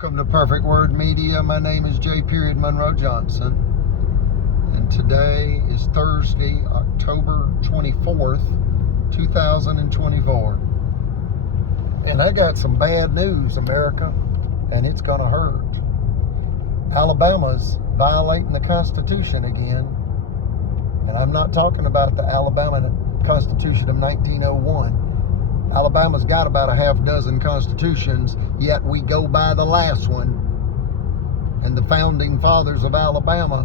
Welcome to Perfect Word Media. My name is J. Monroe Johnson, and today is Thursday, October 24th, 2024. And I got some bad news, America, and it's gonna hurt. Alabama's violating the Constitution again, and I'm not talking about the Alabama Constitution of 1901. Alabama's got about a half dozen constitutions, yet we go by the last one. And the founding fathers of Alabama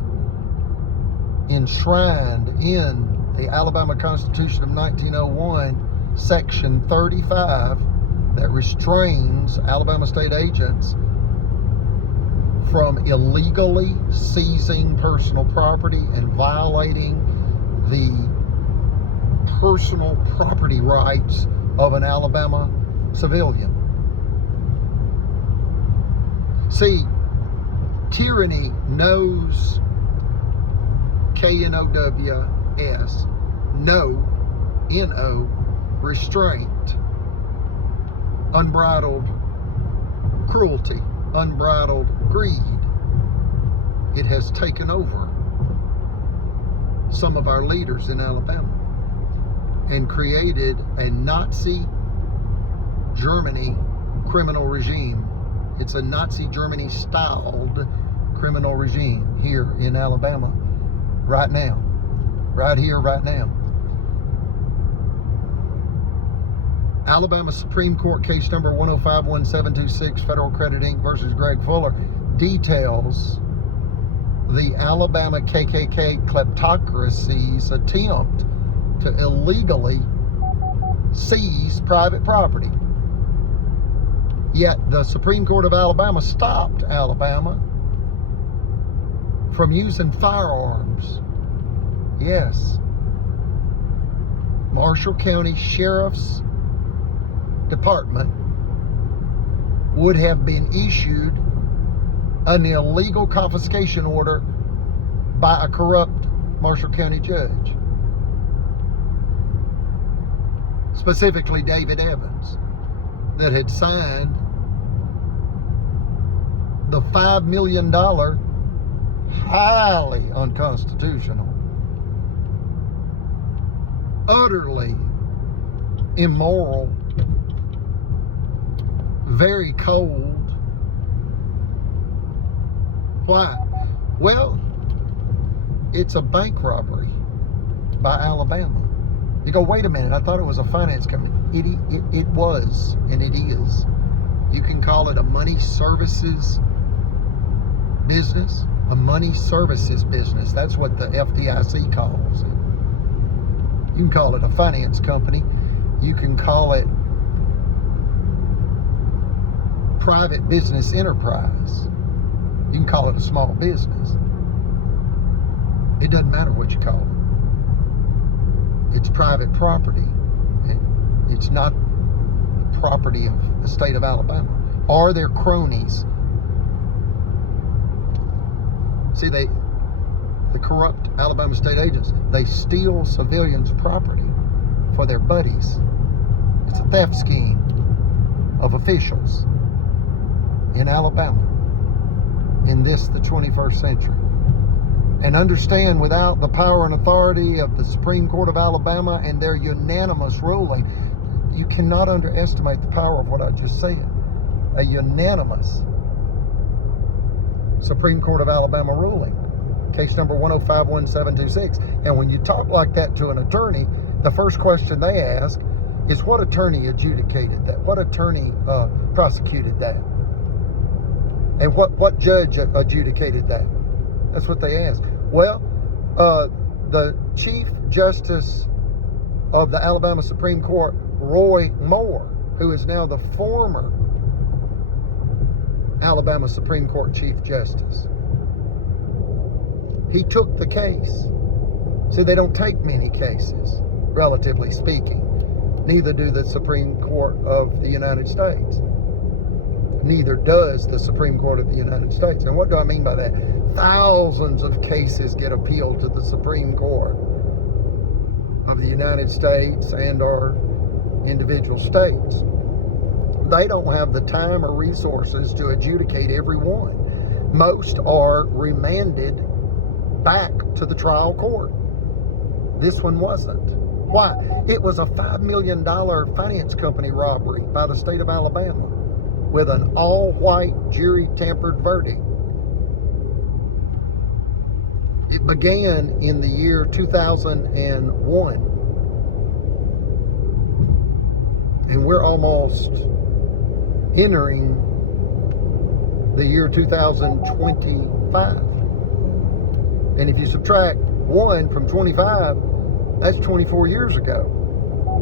enshrined in the Alabama Constitution of 1901, Section 35, that restrains Alabama state agents from illegally seizing personal property and violating the personal property rights of an Alabama civilian. See, tyranny knows KNOWS, N-O, restraint, unbridled cruelty, unbridled greed. It has taken over some of our leaders in Alabama and created a Nazi Germany criminal regime. It's a Nazi Germany styled criminal regime here in Alabama right now. Right here, right now. Alabama Supreme Court case number 1051726, Federal Credit Inc. versus Greg Fuller, details the Alabama KKK kleptocracy's attempt to illegally seize private property. Yet the Supreme Court of Alabama stopped Alabama from using firearms. Yes. Marshall County Sheriff's Department would have been issued an illegal confiscation order by a corrupt Marshall County judge. Specifically David Evans, that had signed the $5 million highly unconstitutional, utterly immoral, very cold. Why? Well, it's a bank robbery by Alabama. You go, wait a minute, I thought it was a finance company. It was, and it is. You can call it a money services business, a money services business. That's what the FDIC calls it. You can call it a finance company. You can call it private business enterprise. You can call it a small business. It doesn't matter what you call it. It's private property. It's not the property of the state of Alabama. Are there cronies? See, the corrupt Alabama state agents, they steal civilians' property for their buddies. It's a theft scheme of officials in Alabama in the 21st century. And understand, without the power and authority of the Supreme Court of Alabama and their unanimous ruling, you cannot underestimate the power of what I just said. A unanimous Supreme Court of Alabama ruling. Case number 1051726. And when you talk like that to an attorney, the first question they ask is, what attorney adjudicated that? What attorney prosecuted that? And what judge adjudicated that? That's what they ask. Well, the Chief Justice of the Alabama Supreme Court, Roy Moore, who is now the former Alabama Supreme Court Chief Justice, he took the case. See, they don't take many cases, relatively speaking. Neither do the Supreme Court of the United States. Neither does the Supreme Court of the United States. And what do I mean by that? Thousands of cases get appealed to the Supreme Court of the United States and our individual states. They don't have the time or resources to adjudicate every one. Most are remanded back to the trial court. This one wasn't. Why? It was a $5 million finance company robbery by the state of Alabama with an all-white jury-tampered verdict. It began in the year 2001. And we're almost entering the year 2025. And if you subtract 1 from 25, that's 24 years ago.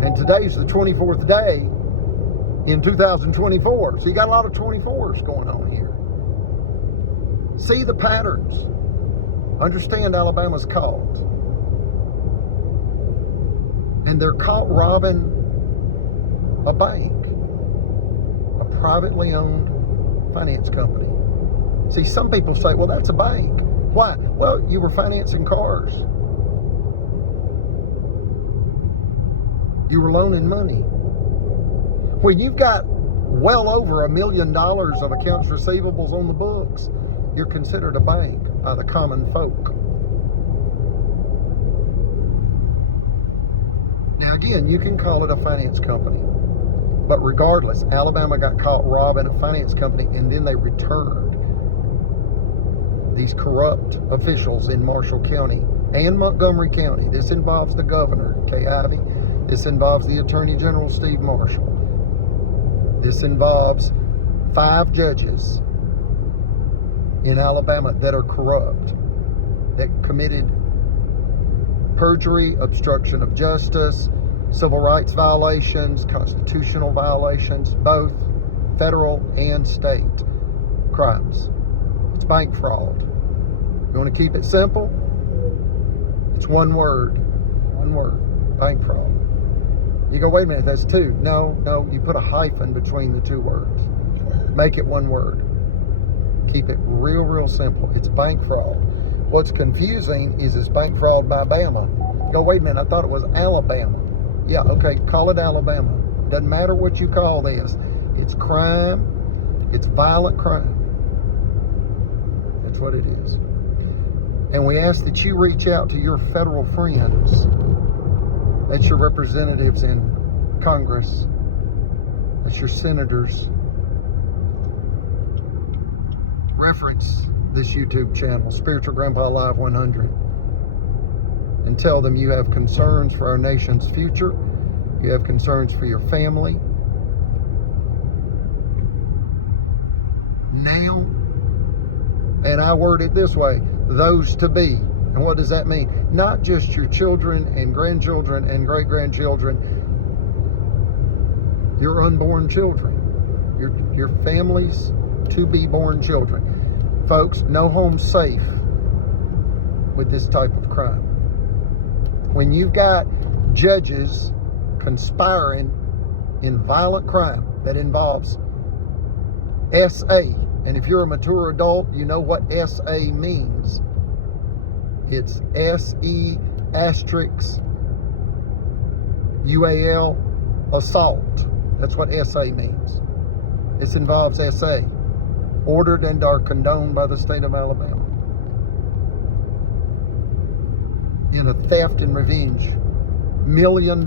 And today's the 24th day in 2024. So you got a lot of 24s going on here. See the patterns. Understand Alabama's caught. And they're caught robbing a bank, a privately owned finance company. See, some people say, well, that's a bank. Why? Well, you were financing cars. You were loaning money. When you've got well over $1 million of accounts receivables on the books, you're considered a bank by the common folk. Now again, you can call it a finance company, but regardless, Alabama got caught robbing a finance company, and then they returned these corrupt officials in Marshall County and Montgomery County. This involves the governor, Kay Ivey. This involves the Attorney General, Steve Marshall. This involves 5 judges in Alabama that are corrupt, that committed perjury, obstruction of justice, civil rights violations, constitutional violations, both federal and state crimes. It's bank fraud. You want to keep it simple? It's one word. One word. Bank fraud. You go, wait a minute, that's 2. No, you put a hyphen between the 2 words. Make it one word. Keep it real simple. It's bank fraud. What's confusing is it's bank fraud by Bama. You go, wait a minute, I thought it was Alabama. Yeah, okay, call it Alabama. Doesn't matter what you call this. It's crime. It's violent crime. That's what it is. And we ask that you reach out to your federal friends. That's your representatives in Congress. That's your senators. Reference this YouTube channel, Spiritual Grandpa Live 100, and tell them you have concerns for our nation's future. You have concerns for your family. Now, and I word it this way, those to be. And what does that mean? Not just your children and grandchildren and great-grandchildren, your unborn children, your family's to-be-born children. Folks, no home's safe with this type of crime. When you've got judges conspiring in violent crime that involves SA, and if you're a mature adult, you know what SA means. It's SE*UAL, assault. That's what SA means. This involves SA, ordered and are condoned by the state of Alabama, in a theft and revenge, $1 million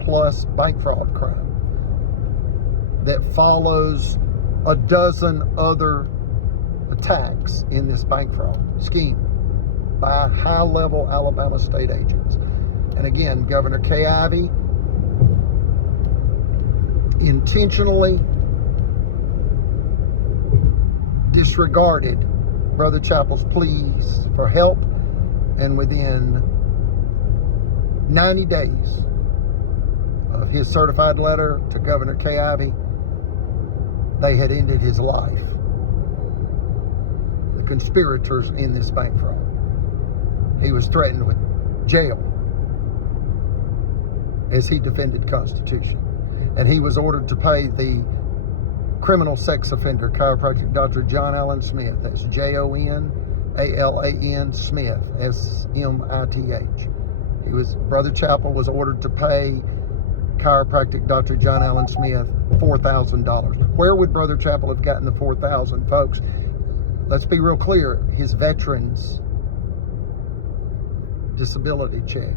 plus bank fraud crime that follows a dozen other attacks in this bank fraud scheme by high-level Alabama state agents. And again, Governor Kay Ivey intentionally disregarded Brother Chappell's pleas for help, and within 90 days of his certified letter to Governor Kay Ivey, they had ended his life. The conspirators in this bank fraud. He was threatened with jail as he defended Constitution. And he was ordered to pay the criminal sex offender chiropractic Dr. John Allen Smith. That's JONALAN Smith, SMITH. Brother Chappell was ordered to pay chiropractic Dr. John Allen Smith, $4,000. Where would Brother Chappell have gotten the $4,000, folks? Let's be real clear. His veterans disability check.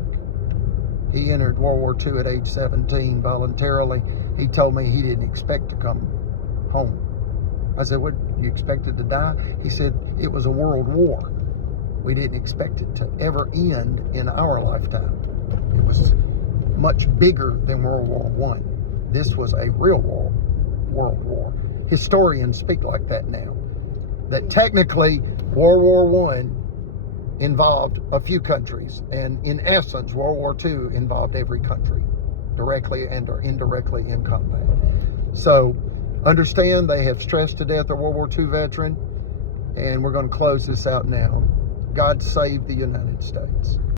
He entered World War II at age 17 voluntarily. He told me he didn't expect to come home. I said, what, you expected to die? He said, it was a world war. We didn't expect it to ever end in our lifetime. It was much bigger than World War I. This was a real world war. Historians speak like that now. That technically World War I involved a few countries, and in essence World War II involved every country, directly and or indirectly in combat. So understand, they have stressed to death a World War II veteran, and we're going to close this out now. God save the United States.